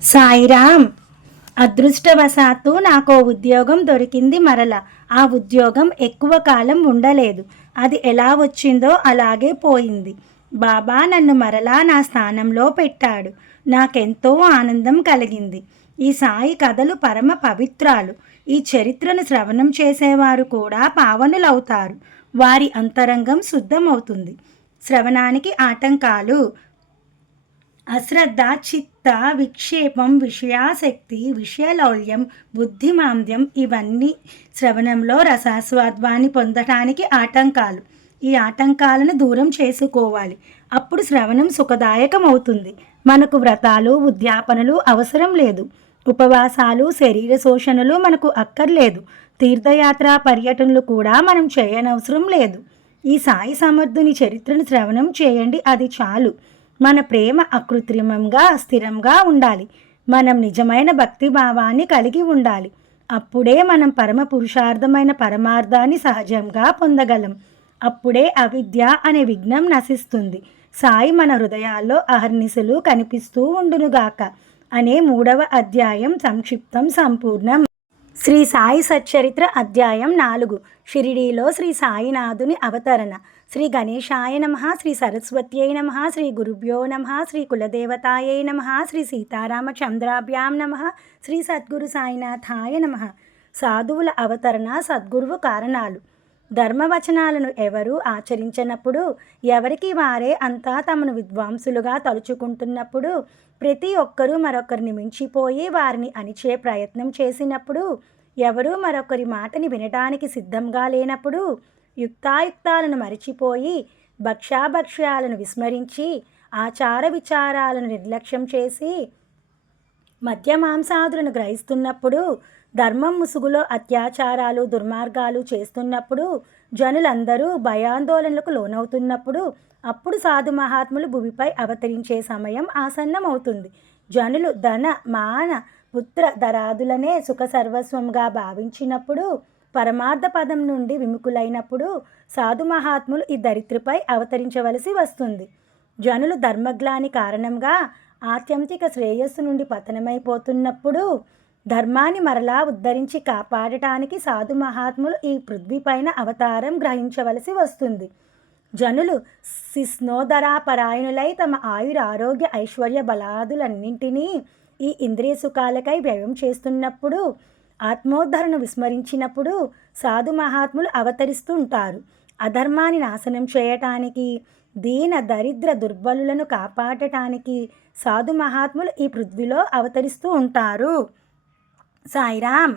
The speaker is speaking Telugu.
సాయిరామ్. అదృష్టవశాత్తు నాకో ఉద్యోగం దొరికింది మరల. ఆ ఉద్యోగం ఎక్కువ కాలం ఉండలేదు. అది ఎలా వచ్చిందో అలాగే పోయింది. బాబా నన్ను మరలా నా స్థానంలో పెట్టాడు. నాకెంతో ఆనందం కలిగింది. ఈ సాయి కథలు పరమ పవిత్రాలు. ఈ చరిత్రను శ్రవణం చేసేవారు కూడా పావనులవుతారు. వారి అంతరంగం శుద్ధమవుతుంది. శ్రవణానికి ఆటంకాలు: అశ్రద్ధ, చిత్త విక్షేపం, విషయాసక్తి, విషయలౌల్యం, బుద్ధిమాంద్యం ఇవన్నీ శ్రవణంలో రసాస్వాద్వాన్ని పొందటానికి ఆటంకాలు. ఈ ఆటంకాలను దూరం చేసుకోవాలి. అప్పుడు శ్రవణం సుఖదాయకం అవుతుంది. మనకు వ్రతాలు, ఉద్యాపనలు అవసరం లేదు. ఉపవాసాలు, శరీర శోషణలు మనకు అక్కర్లేదు. తీర్థయాత్ర, పర్యటనలు కూడా మనం చేయనవసరం లేదు. ఈ సాయి సమర్థుని చరిత్రను శ్రవణం చేయండి, అది చాలు. మన ప్రేమ అకృత్రిమంగా, స్థిరంగా ఉండాలి. మనం నిజమైన భక్తి భావాన్ని కలిగి ఉండాలి. అప్పుడే మనం పరమ పురుషార్థమైన పరమార్థాన్ని సహజంగా పొందగలం. అప్పుడే అవిద్య అనే విఘ్నం నశిస్తుంది. సాయి మన హృదయాల్లో అహర్నిశలు కనిపిస్తూ ఉండునుగాక అనే 3వ అధ్యాయం సంక్షిప్తం సంపూర్ణం. శ్రీ సాయి సచ్చరిత్ర అధ్యాయం 4. షిరిడీలో శ్రీ సాయినాథుని అవతరణ. శ్రీ గణేశాయ నమః, శ్రీ సరస్వత్యై నమః, శ్రీ గురుభ్యో నమః, శ్రీ కులదేవతాయై నమః, శ్రీ సీతారామచంద్రాభ్యాం నమః, శ్రీ సద్గురు సాయినాథాయ నమః. సాధువుల అవతరణ, సద్గురువు కారణాలు. ధర్మవచనాలను ఎవరూ ఆచరించినప్పుడు, ఎవరికి వారే అంతా తమను విద్వాంసులుగా తలుచుకుంటున్నప్పుడు, ప్రతి ఒక్కరూ మరొకరిని మించిపోయి వారిని అణిచే ప్రయత్నం చేసినప్పుడు, ఎవరూ మరొకరి మాటని వినడానికి సిద్ధంగా లేనప్పుడు, యుక్తాయుక్తాలను మరిచిపోయి భక్ష్యాభక్ష్యాలను విస్మరించి ఆచార విచారాలను నిర్లక్ష్యం చేసి మద్యమాంసాదులను గ్రహిస్తున్నప్పుడు, ధర్మం ముసుగులో అత్యాచారాలు, దుర్మార్గాలు చేస్తున్నప్పుడు, జనులందరూ భయాందోళనలకు లోనవుతున్నప్పుడు, అప్పుడు సాధు మహాత్ములు భూమిపై అవతరించే సమయం ఆసన్నమవుతుంది. జనులు ధన, మాన, పుత్ర ధరాదులనే సుఖ సర్వస్వంగా భావించినప్పుడు, పరమార్థ పదం నుండి విముఖులైనప్పుడు, సాధు మహాత్ములు ఈ ధరిత్రిపై అవతరించవలసి వస్తుంది. జనులు ధర్మగ్లాని కారణంగా ఆత్యంతిక శ్రేయస్సు నుండి పతనమైపోతున్నప్పుడు, ధర్మాన్ని మరలా ఉద్ధరించి కాపాడటానికి సాధు మహాత్ములు ఈ పృథ్వీపైన అవతారం గ్రహించవలసి వస్తుంది. జనులు శిస్నోదరాపరాయణులై తమ ఆయురారోగ్య ఐశ్వర్య బలాదులన్నింటినీ ఈ ఇంద్రియ సుఖాలకై వ్యయం చేస్తున్నప్పుడు, ఆత్మోద్ధరణ విస్మరించినప్పుడు సాధు మహాత్ములు అవతరిస్తూ ఉంటారు. అధర్మాన్ని నాశనం చేయటానికి, దీన దరిద్ర దుర్బలులను కాపాడటానికి సాధు మహాత్ములు ఈ పృథ్వీలో అవతరిస్తూ ఉంటారు. సాయిరామ్.